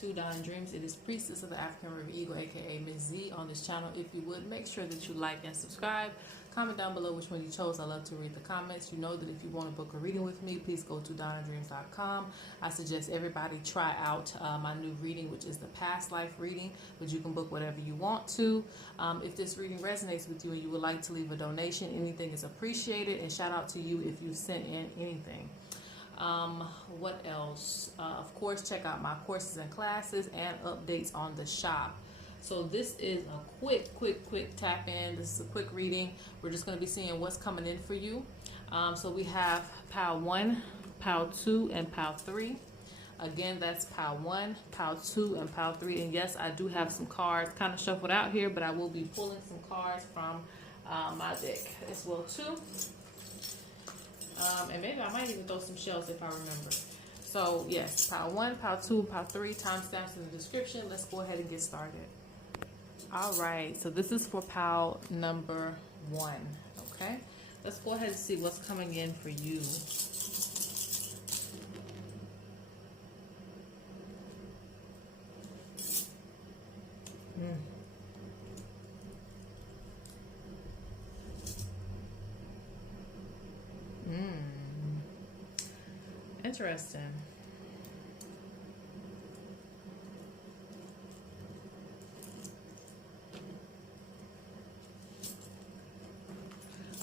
to Donna Dreams. It is Priestess of the African River Eagle, aka Ms.Z, on this channel. If you would, make sure that you like and subscribe. Comment down below which one you chose. I love to read the comments. You know that if you want to book a reading with me, please go to DonnaDreams.com. I suggest everybody try out my new reading, which is the past life reading, but you can book whatever you want to. If this reading resonates with you and you would like to leave a donation, anything is appreciated. And shout out to you if you sent in anything. What else? Of course, check out my courses and classes and updates on the shop. So this is a quick tap in. This is a quick reading. We're just going to be seeing what's coming in for you. So we have pile 1, pile 2, and pile 3. Again, that's pile 1, pile 2, and pile 3. And yes, I do have some cards kind of shuffled out here, but I will be pulling some cards from my deck as well too. And maybe I might even throw some shells if I remember. So yes, pile 1, pile 2, pile 3, timestamps in the description. Let's go ahead and get started. All right, so this is for pile number 1, okay? Let's go ahead and see what's coming in for you. Interesting.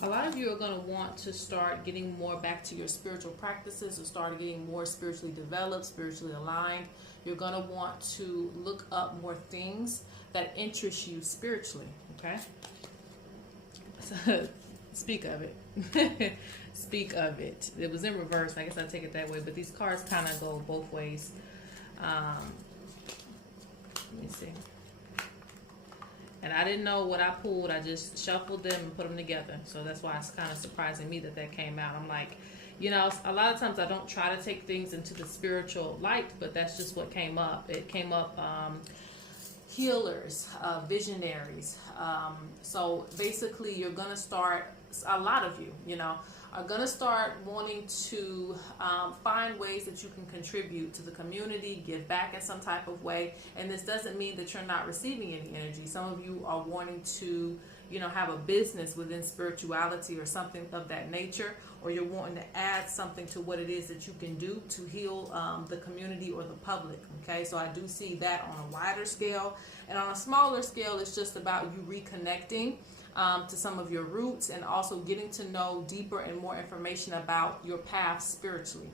A lot of you are going to want to start getting more back to your spiritual practices, or start getting more spiritually developed, spiritually aligned. You're going to want to look up more things that interest you spiritually, okay? So, speak of it. Speak of it. It was in reverse. I guess I take it that way, but these cards kind of go both ways. Let me see. And I didn't know what I pulled. I just shuffled them and put them together. So that's why it's kind of surprising me that that came out. I'm like, you know, a lot of times I don't try to take things into the spiritual light, but that's just what came up. It came up healers, visionaries. So basically you're going to start, a lot of you, you know, are going to start wanting to find ways that you can contribute to the community, give back in some type of way. And this doesn't mean that you're not receiving any energy. Some of you are wanting to, you know, have a business within spirituality or something of that nature, or you're wanting to add something to what it is that you can do to heal the community or the public. Okay, so I do see that on a wider scale. And on a smaller scale, it's just about you reconnecting to some of your roots, and also getting to know deeper and more information about your path spiritually.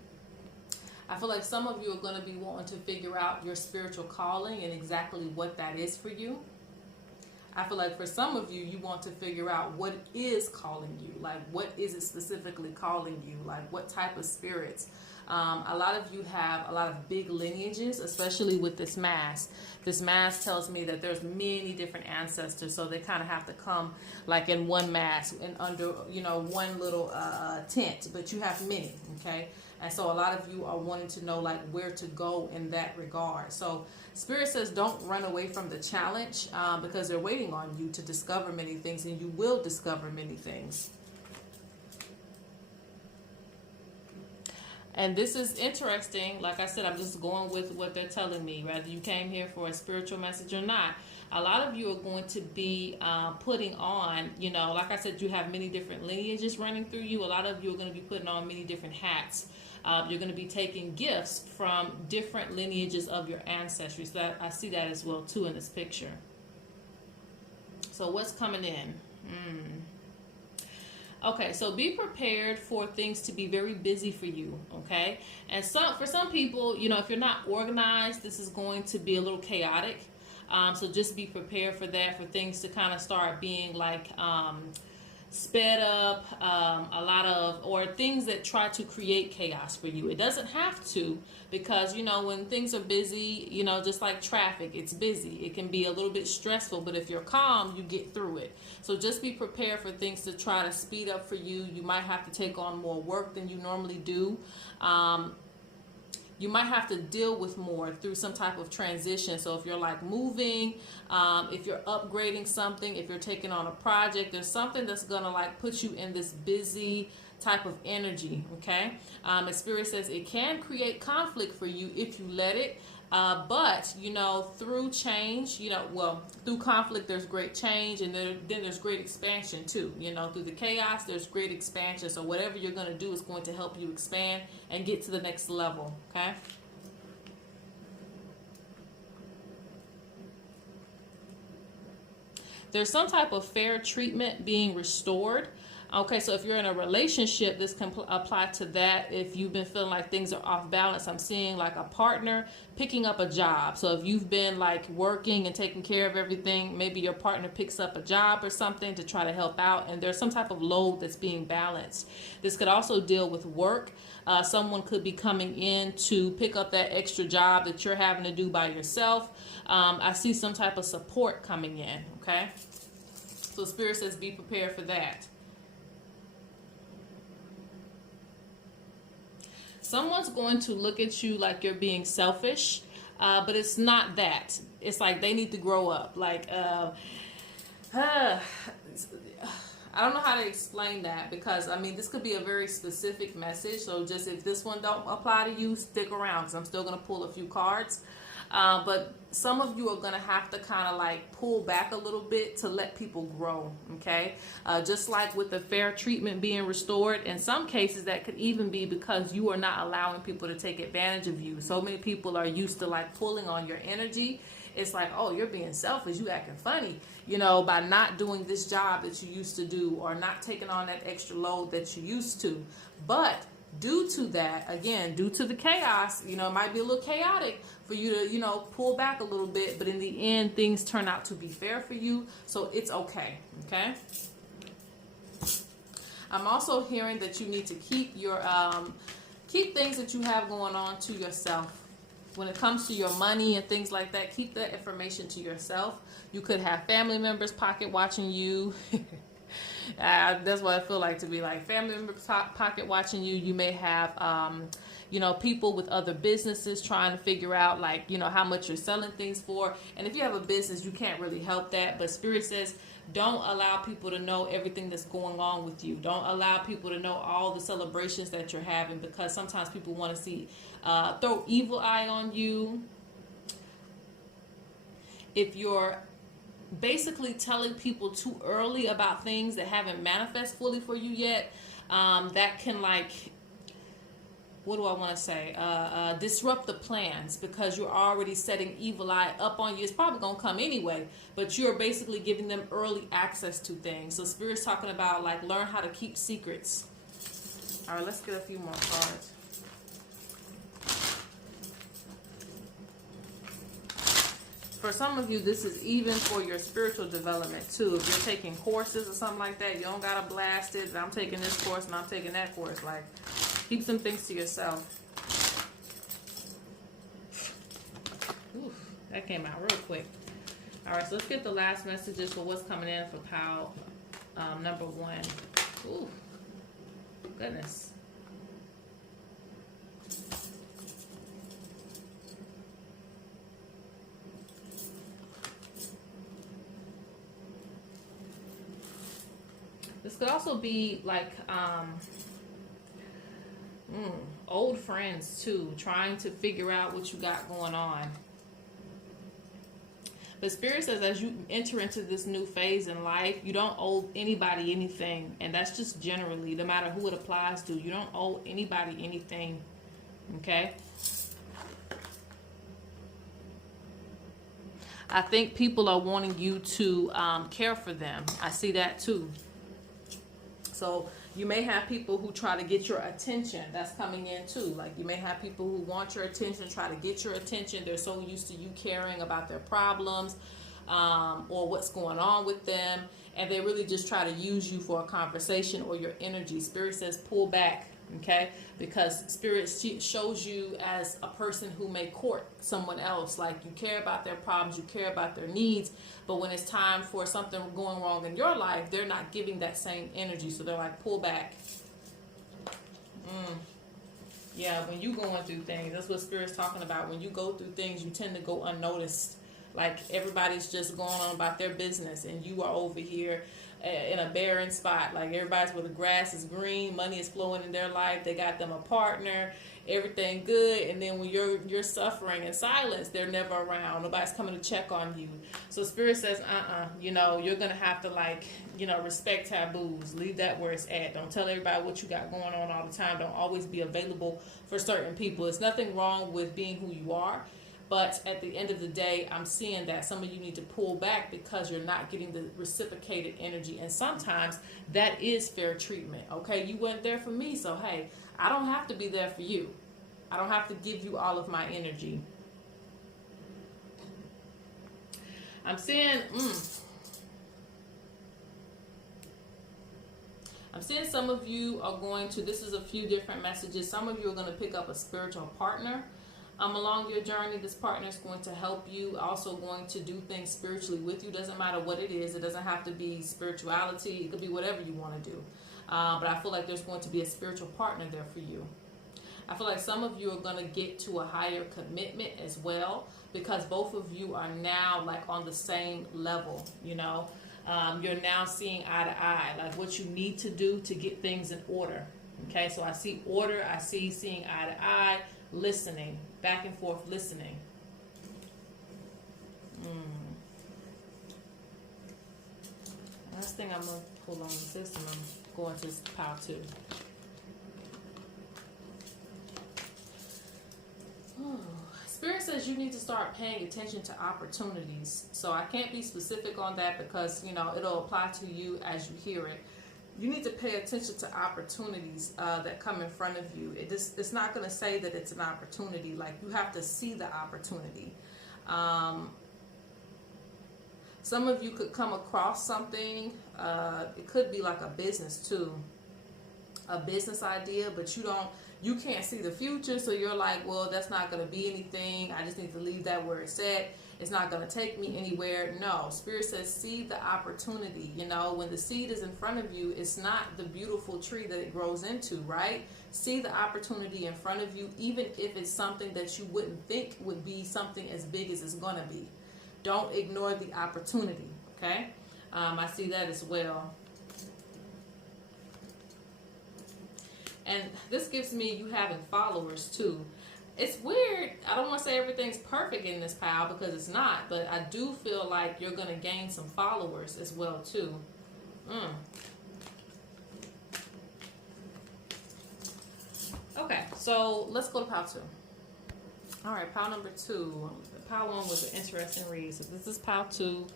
I feel like some of you are going to be wanting to figure out your spiritual calling and exactly what that is for you. I feel like for some of you, you want to figure out what is calling you. Like, what is it specifically calling you? Like, what type of spirits? A lot of you have a lot of big lineages, especially with this mask. This mask tells me that there's many different ancestors, so they kind of have to come like in one mask and under, you know, one little tent, but you have many, okay? And so a lot of you are wanting to know like where to go in that regard. So Spirit says don't run away from the challenge because they're waiting on you to discover many things, and you will discover many things. And this is interesting. Like I said, I'm just going with what they're telling me, whether you came here for a spiritual message or not. A lot of you are going to be putting on, you know, like I said, you have many different lineages running through you. A lot of you are going to be putting on many different hats. You're going to be taking gifts from different lineages of your ancestry. So I see that as well, too, in this picture. So what's coming in? Okay, so be prepared for things to be very busy for you, okay? And for some people, you know, if you're not organized, this is going to be a little chaotic. So just be prepared for that, for things to kind of start being like sped up, a lot of, or things that try to create chaos for you. It doesn't have to, because, you know, when things are busy, you know, just like traffic, it's busy. It can be a little bit stressful, but if you're calm, you get through it. So just be prepared for things to try to speed up for you. You might have to take on more work than you normally do. You might have to deal with more through some type of transition. So if you're like moving, if you're upgrading something, if you're taking on a project, there's something that's gonna like put you in this busy type of energy, okay? And Spirit says it can create conflict for you if you let it, But, you know, through change, you know, well, through conflict, there's great change, and then there's great expansion too. You know, through the chaos, there's great expansion. So whatever you're going to do is going to help you expand and get to the next level, okay? There's some type of fair treatment being restored. Okay, so if you're in a relationship, this can apply to that. If you've been feeling like things are off balance, I'm seeing like a partner picking up a job. So if you've been like working and taking care of everything, maybe your partner picks up a job or something to try to help out, and there's some type of load that's being balanced. This could also deal with work. Someone could be coming in to pick up that extra job that you're having to do by yourself. I see some type of support coming in, okay? So Spirit says be prepared for that. Someone's going to look at you like you're being selfish, but it's not that. It's like they need to grow up. Like, I don't know how to explain that, because, I mean, this could be a very specific message. So just if this one don't apply to you, stick around, because I'm still going to pull a few cards. But some of you are going to have to kind of like pull back a little bit to let people grow, okay? Just like with the fair treatment being restored, in some cases that could even be because you are not allowing people to take advantage of you. So many people are used to like pulling on your energy. It's like, oh, you're being selfish, you acting funny, you know, by not doing this job that you used to do, or not taking on that extra load that you used to. But due to that, again, due to the chaos, you know, it might be a little chaotic for you to, you know, pull back a little bit, but in the end, things turn out to be fair for you, so it's okay, okay? I'm also hearing that you need to keep your, keep things that you have going on to yourself. When it comes to your money and things like that, keep that information to yourself. You could have family members pocket watching you. That's what I feel like to be like. Family members pocket watching you. You may have, you know, people with other businesses trying to figure out, like, you know, how much you're selling things for. And if you have a business, you can't really help that. But Spirit says, don't allow people to know everything that's going on with you. Don't allow people to know all the celebrations that you're having, because sometimes people want to see, throw evil eye on you. If you're basically telling people too early about things that haven't manifest fully for you yet, that can, like, what do I want to say, disrupt the plans, because you're already setting evil eye up on you. It's probably going to come anyway, but you're basically giving them early access to things. So Spirit's talking about, like, learn how to keep secrets. All right, let's get a few more cards. For some of you, this is even for your spiritual development too. If you're taking courses or something like that, you don't gotta blast it. I'm taking this course and I'm taking that course. Like, keep some things to yourself. Oof, that came out real quick. All right, so let's get the last messages for what's coming in for pile number 1. Ooh, goodness. This could also be like old friends too, trying to figure out what you got going on. But Spirit says as you enter into this new phase in life, you don't owe anybody anything. And that's just generally, no matter who it applies to. You don't owe anybody anything. Okay? I think people are wanting you to care for them. I see that too. So you may have people who try to get your attention. That's coming in too. Like, you may have people who want your attention, try to get your attention. They're so used to you caring about their problems or what's going on with them. And they really just try to use you for a conversation or your energy. Spirit says pull back, okay? Because Spirit shows you as a person who may court someone else. Like, you care about their problems, you care about their needs. But when it's time for something going wrong in your life, they're not giving that same energy. So they're like, pull back. Yeah, when you going through things, that's what Spirit's talking about. When you go through things, you tend to go unnoticed. Like, everybody's just going on about their business, and you are over here in a barren spot. Like everybody's where the grass is green, money is flowing in their life. They got them a partner, everything good. And then when you're suffering in silence, they're never around. Nobody's coming to check on you. So Spirit says, you know, you're gonna have to, like, you know, respect taboos. Leave that where it's at. Don't tell everybody what you got going on all the time. Don't always be available for certain people. There's nothing wrong with being who you are. But at the end of the day, I'm seeing that some of you need to pull back because you're not getting the reciprocated energy. And sometimes that is fair treatment. Okay, you weren't there for me, so hey, I don't have to be there for you. I don't have to give you all of my energy. I'm seeing, I'm seeing some of you are going to, this is a few different messages. Some of you are going to pick up a spiritual partner. Along your journey, this partner is going to help you, also going to do things spiritually with you. Doesn't matter what it is. It doesn't have to be spirituality. It could be whatever you want to do. But I feel like there's going to be a spiritual partner there for you. I feel like some of you are going to get to a higher commitment as well, because both of you are now like on the same level, you know. You're now seeing eye to eye, like what you need to do to get things in order. Okay, so I see order. I see seeing eye to eye, listening, back and forth listening. Last thing I'm going to pull on is this, and I'm going to pile 2. Spirit says you need to start paying attention to opportunities. So I can't be specific on that because, you know, it'll apply to you as you hear it. You need to pay attention to opportunities that come in front of you. It's not going to say that it's an opportunity. Like, you have to see the opportunity. Some of you could come across something. It could be like a business too. A business idea, but you can't see the future. So you're like, well, that's not going to be anything. I just need to leave that where it's at. It's not going to take me anywhere. No, Spirit says see the opportunity. You know, when the seed is in front of you, it's not the beautiful tree that it grows into, right? See the opportunity in front of you, even if it's something that you wouldn't think would be something as big as it's going to be. Don't ignore the opportunity, okay? I see that as well. And this gives me you having followers too. It's weird. I don't want to say everything's perfect in this pile because it's not, but I do feel like you're going to gain some followers as well too. Okay, so let's go to pile 2. All right, pile number 2. Pile 1 was an interesting read. So this is pile 2.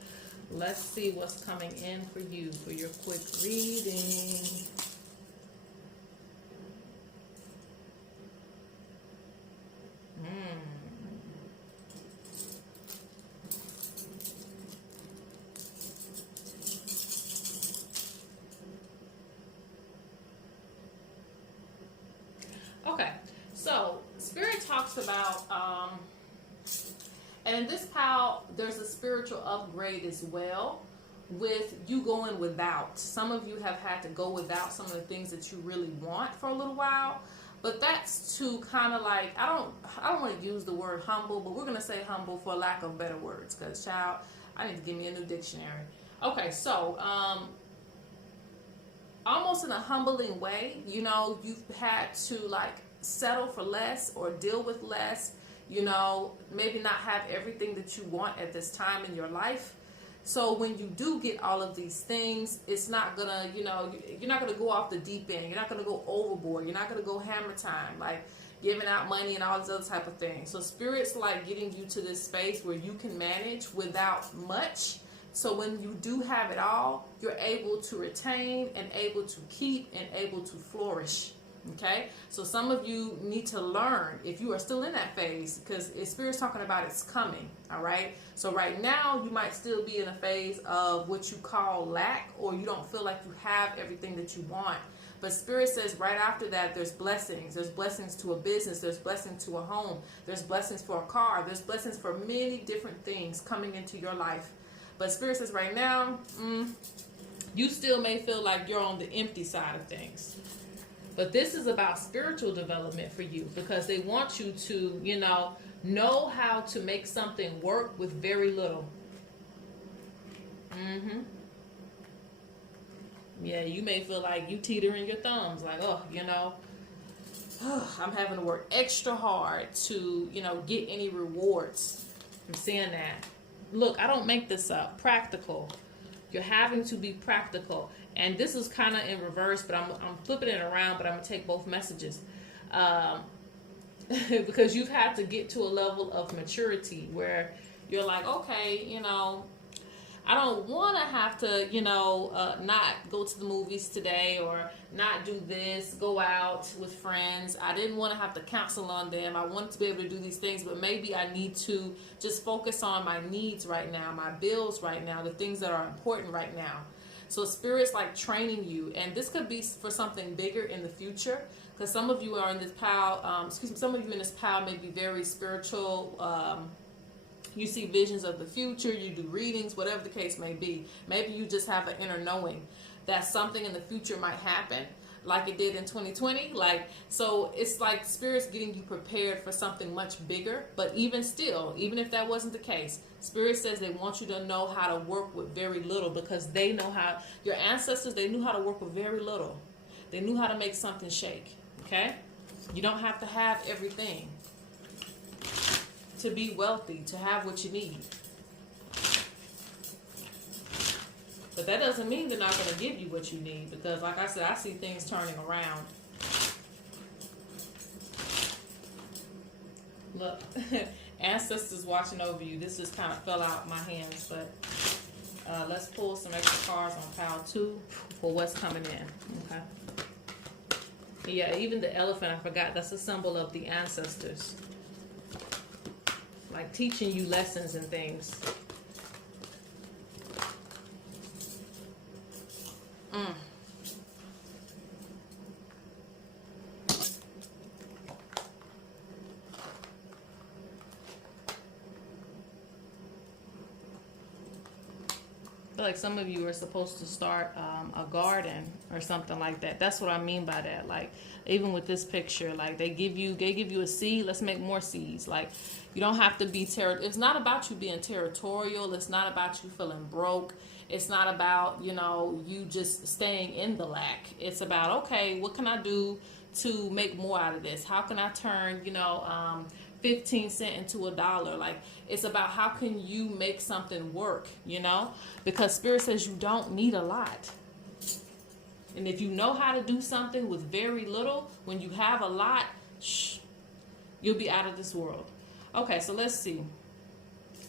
Let's see what's coming in for you for your quick reading. Okay, so Spirit talks about, and in this pile, there's a spiritual upgrade as well with you going without. Some of you have had to go without some of the things that you really want for a little while, but that's to kind of like, I don't want to use the word humble, but we're going to say humble for lack of better words, because child, I need to give me a new dictionary. Okay, so, almost in a humbling way, you know, you've had to like settle for less or deal with less, you know, maybe not have everything that you want at this time in your life. So when you do get all of these things, it's not gonna, you know, you're not gonna go off the deep end. You're not gonna go overboard. You're not gonna go hammer time, like giving out money and all this other type of thing. So Spirit's like getting you to this space where you can manage without much. So when you do have it all, you're able to retain and able to keep and able to flourish. Okay, so some of you need to learn if you are still in that phase, because Spirit's talking about it's coming. All right, so right now you might still be in a phase of what you call lack, or you don't feel like you have everything that you want. But Spirit says right after that, there's blessings. There's blessings to a business. There's blessings to a home. There's blessings for a car. There's blessings for many different things coming into your life. But Spirit says right now, you still may feel like you're on the empty side of things. But this is about spiritual development for you, because they want you to, you know how to make something work with very little. Yeah, you may feel like you teetering your thumbs, like, oh, you know, I'm having to work extra hard to, you know, get any rewards from seeing that. Look, I don't make this up. Practical. You're having to be practical. And this is kind of in reverse, but I'm flipping it around, but I'm going to take both messages. Because you've had to get to a level of maturity where you're like, okay, you know, I don't want to have to, you know, not go to the movies today or not do this, go out with friends. I didn't want to have to counsel on them. I wanted to be able to do these things, but maybe I need to just focus on my needs right now, my bills right now, the things that are important right now. So Spirit's like training you, and this could be for something bigger in the future, because some of you are in this pile, some of you in this pile may be very spiritual. You see visions of the future, you do readings, whatever the case may be. Maybe you just have an inner knowing that something in the future might happen, like it did in 2020. Like, so it's like Spirit's getting you prepared for something much bigger. But even still, even if that wasn't the case, Spirit says they want you to know how to work with very little, because they know how, your ancestors, they knew how to work with very little. They knew how to make something shake, okay? You don't have to have everything to be wealthy, to have what you need. But that doesn't mean they're not going to give you what you need, because like I said, I see things turning around. Look, ancestors watching over you. This just kind of fell out my hands, but let's pull some extra cards on pile 2 for what's coming in. Okay. Yeah, even the elephant, I forgot, that's a symbol of the ancestors. Like teaching you lessons and things. I feel like some of you are supposed to start a garden or something like that. That's what I mean by that. Like, even with this picture, like they give you a seed. Let's make more seeds. Like, you don't have to be it's not about you being territorial. It's not about you feeling broke. It's not about, you know, you just staying in the lack. It's about, okay, what can I do to make more out of this? How can I turn, you know, 15 cents into $1? Like, it's about how can you make something work, you know? Because Spirit says you don't need a lot. And if you know how to do something with very little, when you have a lot, you'll be out of this world. Okay, so let's see.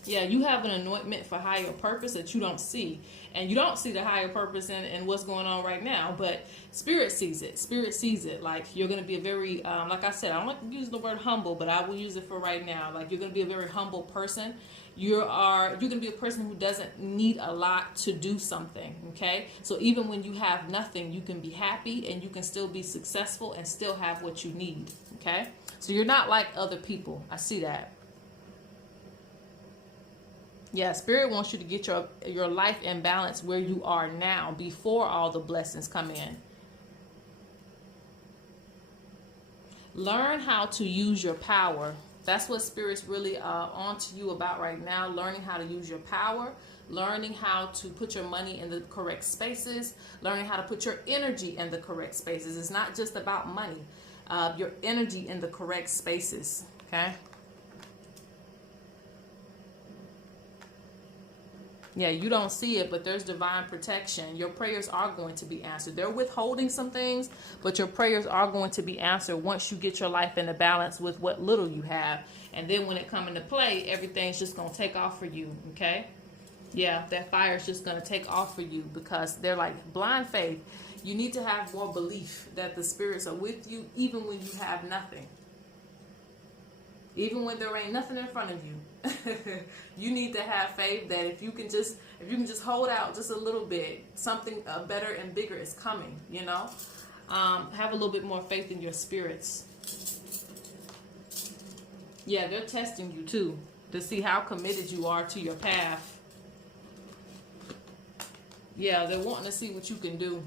Yeah, you have an anointment for higher purpose that you don't see. And you don't see the higher purpose in what's going on right now. But Spirit sees it. Spirit sees it. Like, you're going to be a very, like I said, I don't like to use the word humble, but I will use it for right now. Like, you're going to be a very humble person. You're going to be a person who doesn't need a lot to do something, okay? So even when you have nothing, you can be happy and you can still be successful and still have what you need, okay? So you're not like other people. I see that. Yeah, Spirit wants you to get your life in balance where you are now before all the blessings come in. Learn how to use your power. That's what Spirit's really on to you about right now. Learning how to use your power. Learning how to put your money in the correct spaces. Learning how to put your energy in the correct spaces. It's not just about money. Your energy in the correct spaces. Okay? Yeah, you don't see it, but there's divine protection. Your prayers are going to be answered. They're withholding some things, but your prayers are going to be answered once you get your life into balance with what little you have. And then when it comes into play, everything's just going to take off for you, okay? Yeah, that fire is just going to take off for you, because they're like blind faith. You need to have more belief that the spirits are with you even when you have nothing. Even when there ain't nothing in front of you. You need to have faith that if you can just hold out just a little bit, something better and bigger is coming, you know. Have a little bit more faith in your spirits. Yeah, they're testing you too to see how committed you are to your path. Yeah, they're wanting to see what you can do.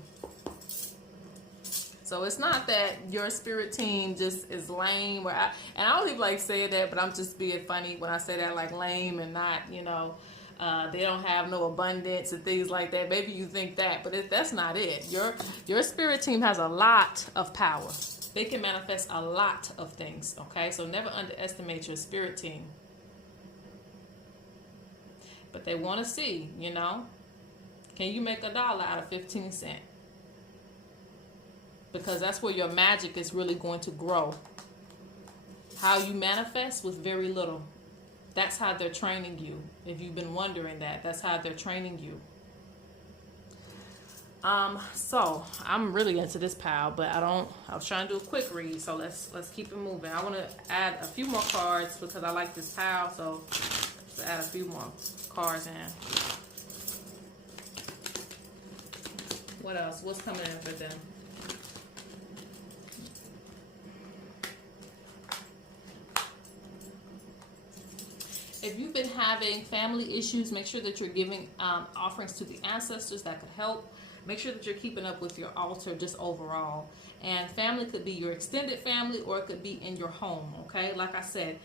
So it's not that your spirit team just is lame, and I don't even like saying that, but I'm just being funny when I say that, like lame and not, you know, They don't have no abundance and things like that. Maybe you think that, but that's not it. Your spirit team has a lot of power. They can manifest a lot of things, okay? So never underestimate your spirit team. But they want to see, you know, can you make $1 out of 15 cents? Because that's where your magic is really going to grow. How you manifest with very little. That's how they're training you. If you've been wondering that, that's how they're training you. So I'm really into this pile, but I was trying to do a quick read, so let's keep it moving. I want to add a few more cards because I like this pile, so let's add a few more cards in. What else? What's coming in for them? If you've been having family issues, make sure that you're giving offerings to the ancestors. That could help. Make sure that you're keeping up with your altar just overall. And family could be your extended family, or it could be in your home, okay? Like I said,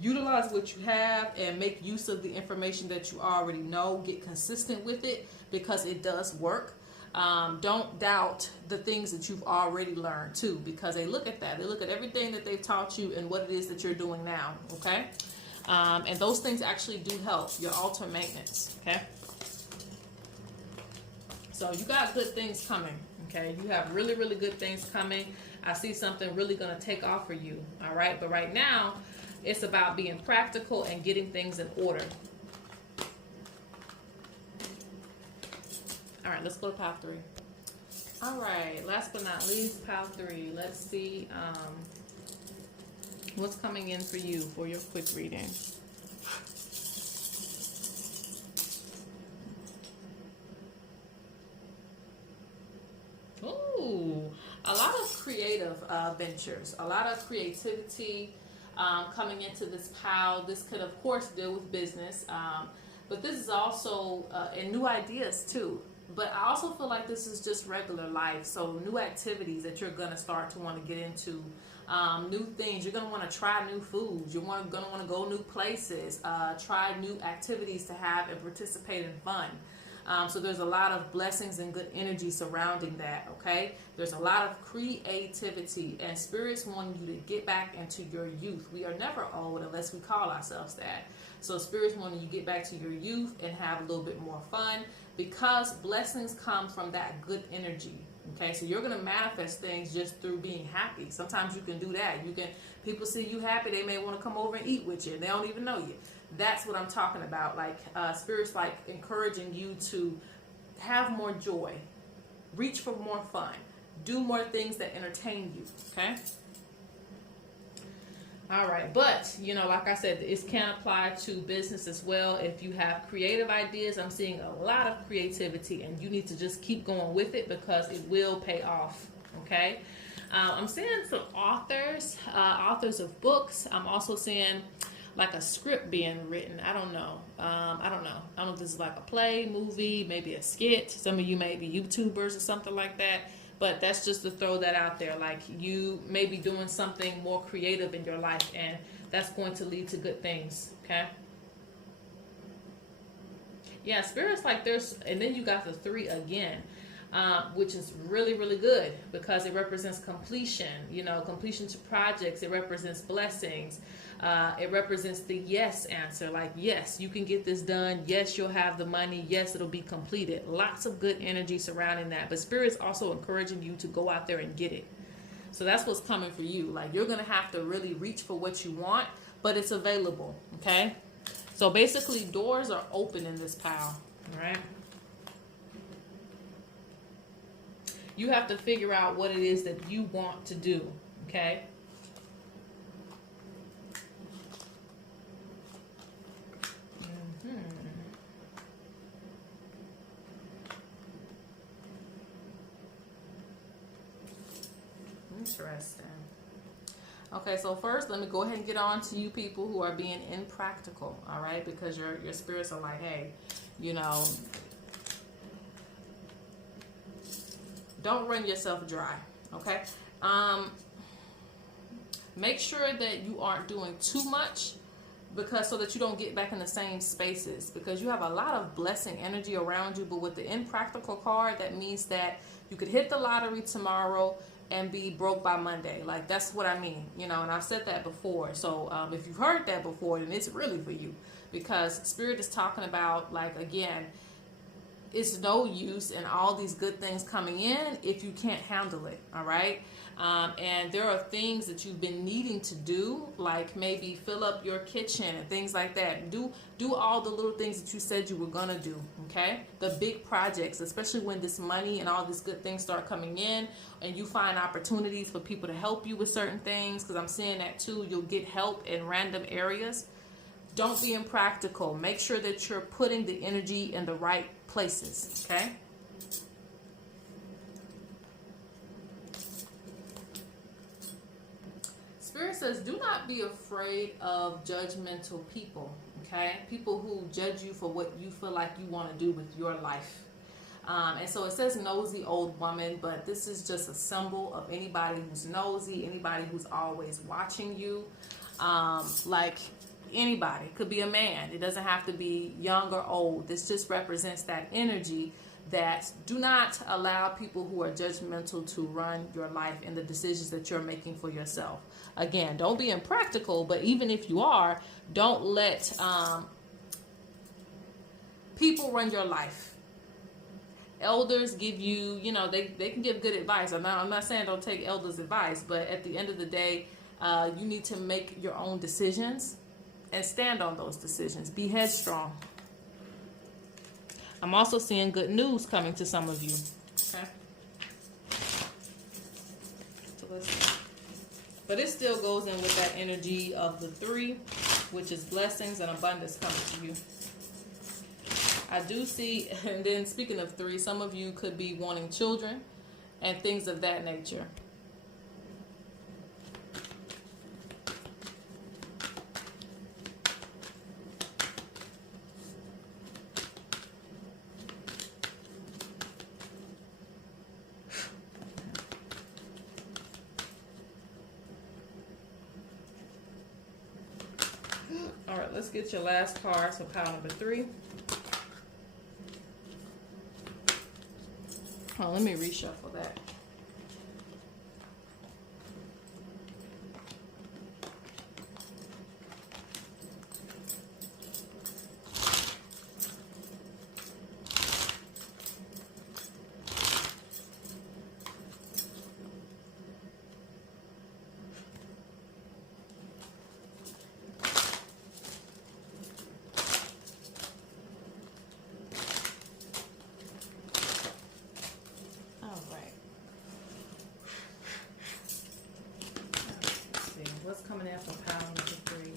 utilize what you have and make use of the information that you already know. Get consistent with it because it does work. Don't doubt the things that you've already learned too, because they look at that. They look at everything that they've taught you and what it is that you're doing now, okay? And those things actually do help your altar maintenance, okay? So you got good things coming, okay? You have really, really good things coming. I see something really going to take off for you, all right? But right now, it's about being practical and getting things in order. All right, let's go to pile 3. All right, last but not least, pile 3. Let's see what's coming in for you for your quick reading. Ooh, a lot of creative ventures, a lot of creativity coming into this pile. This could, of course, deal with business, but this is also and new ideas too. But I also feel like this is just regular life. So new activities that you're going to start to want to get into, new things. You're going to want to try new foods. You're going to want to go new places, try new activities to have and participate in fun. So there's a lot of blessings and good energy surrounding that, okay? There's a lot of creativity, and spirits want you to get back into your youth. We are never old unless we call ourselves that. So spirits want you to get back to your youth and have a little bit more fun, because blessings come from that good energy, okay? So you're going to manifest things just through being happy. Sometimes you can do that. People see you happy, they may want to come over and eat with you, and they don't even know you. That's what I'm talking about. Like spirits like encouraging you to have more joy, reach for more fun, do more things that entertain you, okay? All right, but, you know, like I said, it can apply to business as well. If you have creative ideas, I'm seeing a lot of creativity, and you need to just keep going with it because it will pay off, okay? I'm seeing some authors of books. I'm also seeing like a script being written. I don't know. I don't know if this is like a play, movie, maybe a skit. Some of you may be YouTubers or something like that. But that's just to throw that out there. Like you may be doing something more creative in your life, and that's going to lead to good things, okay? Yeah, spirits like there's, and then you got the 3 again, which is really, really good because it represents completion, you know, completion to projects. It represents blessings. It represents the yes answer. Like, yes, you can get this done. Yes, you'll have the money. Yes, it'll be completed. Lots of good energy surrounding that. But Spirit's also encouraging you to go out there and get it. So that's what's coming for you. Like, you're going to have to really reach for what you want, but it's available, okay? So basically, doors are open in this pile, all right? You have to figure out what it is that you want to do, okay? Interesting. Okay, so first, let me go ahead and get on to you people who are being impractical, all right? Because your spirits are like, hey, you know, don't run yourself dry, okay? Make sure that you aren't doing too much because so that you don't get back in the same spaces, because you have a lot of blessing energy around you. But with the impractical card, that means that you could hit the lottery tomorrow and be broke by Monday. Like, that's what I mean, you know, and I've said that before. So if you've heard that before, then it's really for you, because Spirit is talking about, like, again, it's no use in all these good things coming in if you can't handle it. All right. And there are things that you've been needing to do, like maybe fill up your kitchen and things like that. Do all the little things that you said you were gonna do. Okay, the big projects, especially when this money and all these good things start coming in, and you find opportunities for people to help you with certain things. Because I'm seeing that too. You'll get help in random areas. Don't be impractical. Make sure that you're putting the energy in the right places. Okay. Spirit says, do not be afraid of judgmental people, okay? People who judge you for what you feel like you want to do with your life. And so it says nosy old woman, but this is just a symbol of anybody who's nosy, anybody who's always watching you. Like anybody, it could be a man. It doesn't have to be young or old. This just represents that energy that do not allow people who are judgmental to run your life and the decisions that you're making for yourself. Again, don't be impractical, but even if you are, don't let people run your life. Elders give you, you know, they can give good advice. I'm not saying don't take elders' advice, but at the end of the day, you need to make your own decisions and stand on those decisions. Be headstrong. I'm also seeing good news coming to some of you. Okay. So let's see. But it still goes in with that energy of the 3, which is blessings and abundance coming to you. I do see, and then speaking of 3, some of you could be wanting children and things of that nature. All right, let's get your last card, so pile number 3. Oh, let me reshuffle that. What's coming out from pile number 3?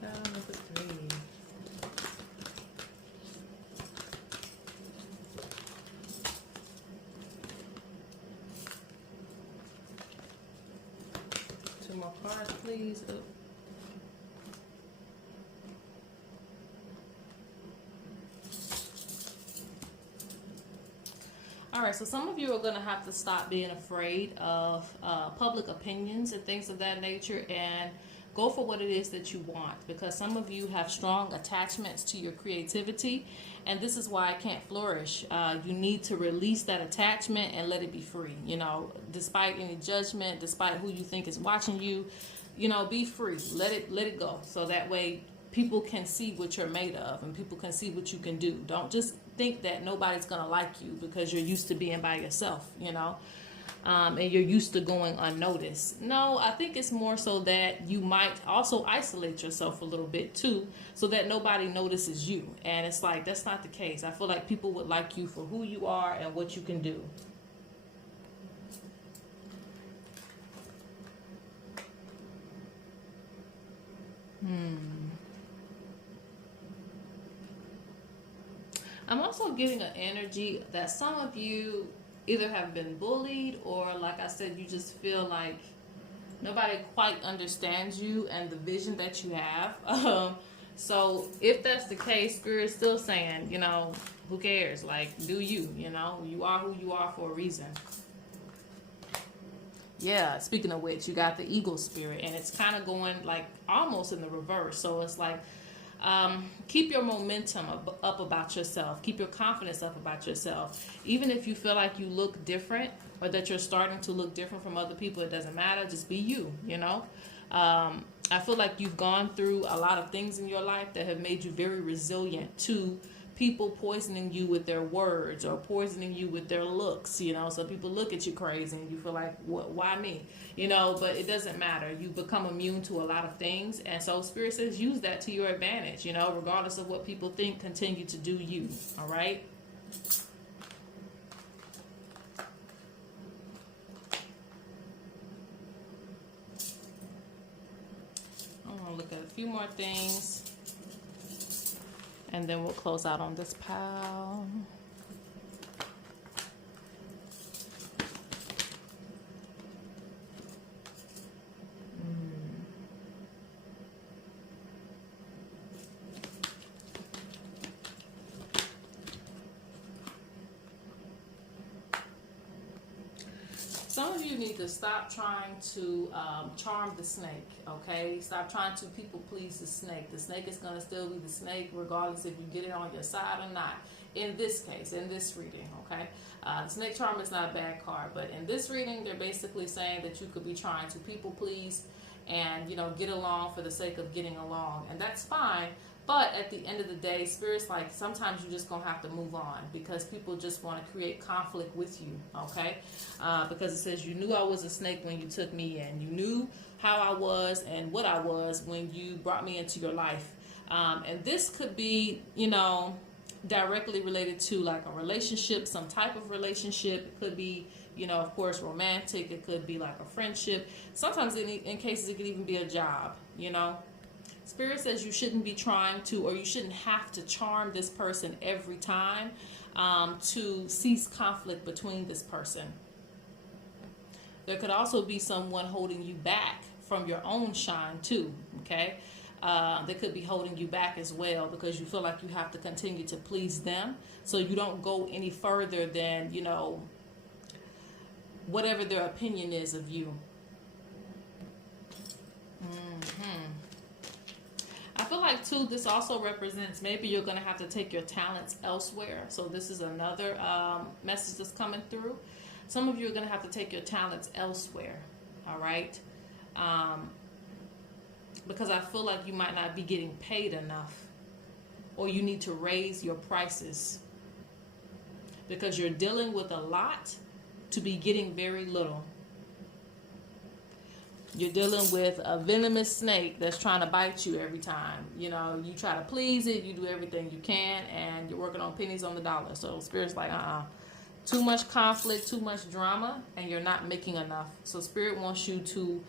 Pile number 3. Two more cards, please. Ooh. All right, so some of you are going to have to stop being afraid of public opinions and things of that nature, and go for what it is that you want, because some of you have strong attachments to your creativity, and this is why it can't flourish. You need to release that attachment and let it be free. You know, despite any judgment, despite who you think is watching you, you know, be free. Let it go, so that way people can see what you're made of and people can see what you can do. Don't just think that nobody's gonna like you because you're used to being by yourself, you know, and you're used to going unnoticed. No, I think it's more so that you might also isolate yourself a little bit too, so that nobody notices you. And it's like, that's not the case. I feel like people would like you for who you are and what you can do. I'm also getting an energy that some of you either have been bullied, or like I said, you just feel like nobody quite understands you and the vision that you have. So if that's the case, Spirit's still saying, you know, who cares? Like, do you, you know, you are who you are for a reason. Yeah, speaking of which, you got the eagle spirit, and it's kind of going like almost in the reverse. So it's like, keep your momentum up about yourself. Keep your confidence up about yourself. Even if you feel like you look different or that you're starting to look different from other people, it doesn't matter. Just be you, you know? I feel like you've gone through a lot of things in your life that have made you very resilient to people poisoning you with their words or poisoning you with their looks, you know. So people look at you crazy and you feel like, what, why me, you know? But it doesn't matter. You become immune to a lot of things, and so Spirit says use that to your advantage, you know. Regardless of what people think, continue to do you. All right. I'm gonna look at a few more things, and then we'll close out on this pile. Some of you need to stop trying to charm the snake, okay? Stop trying to people please the snake. The snake is going to still be the snake regardless if you get it on your side or not. In this case, in this reading, okay? The snake charm is not a bad card, but in this reading, they're basically saying that you could be trying to people please and, you know, get along for the sake of getting along. And that's fine. But at the end of the day, Spirit's like, sometimes you're just going to have to move on because people just want to create conflict with you, okay? Because it says you knew I was a snake when you took me in. You knew how I was and what I was when you brought me into your life. And this could be, you know, directly related to like a relationship, some type of relationship. It could be, you know, of course, romantic. It could be like a friendship. Sometimes in cases, it could even be a job, you know? Spirit says you shouldn't be trying to, or you shouldn't have to charm this person every time to cease conflict between this person. There could also be someone holding you back from your own shine too, okay? They could be holding you back as well because you feel like you have to continue to please them so you don't go any further than, you know, whatever their opinion is of you. I feel like, too, this also represents maybe you're going to have to take your talents elsewhere. So this is another message that's coming through. Some of you are going to have to take your talents elsewhere, all right? Because I feel like you might not be getting paid enough, or you need to raise your prices because you're dealing with a lot to be getting very little. You're dealing with a venomous snake that's trying to bite you every time. You know, you try to please it, you do everything you can, and you're working on pennies on the dollar. So Spirit's like, too much conflict, too much drama, and you're not making enough. So Spirit wants you to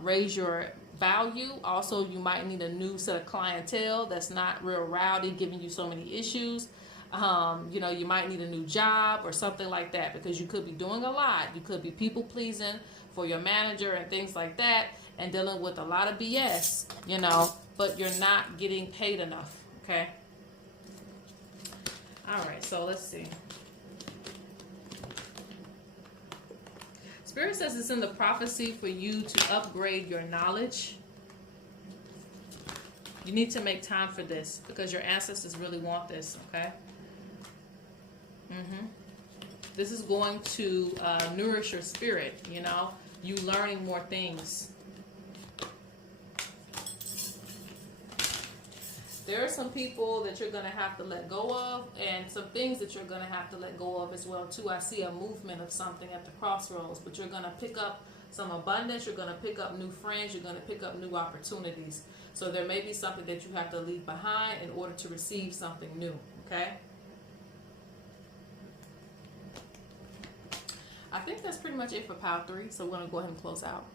raise your value. Also, you might need a new set of clientele that's not real rowdy, giving you so many issues. You know, you might need a new job or something like that because you could be doing a lot. You could be people pleasing for your manager and things like that and dealing with a lot of BS, you know, but you're not getting paid enough, okay? All right, so let's see. Spirit says it's in the prophecy for you to upgrade your knowledge. You need to make time for this because your ancestors really want this, okay? This is going to nourish your spirit, you know, you learning more things. There are some people that you're going to have to let go of and some things that you're going to have to let go of as well, too. I see a movement of something at the crossroads, but you're going to pick up some abundance. You're going to pick up new friends. You're going to pick up new opportunities. So there may be something that you have to leave behind in order to receive something new, okay? I think that's pretty much it for pile 3, so we're going to go ahead and close out.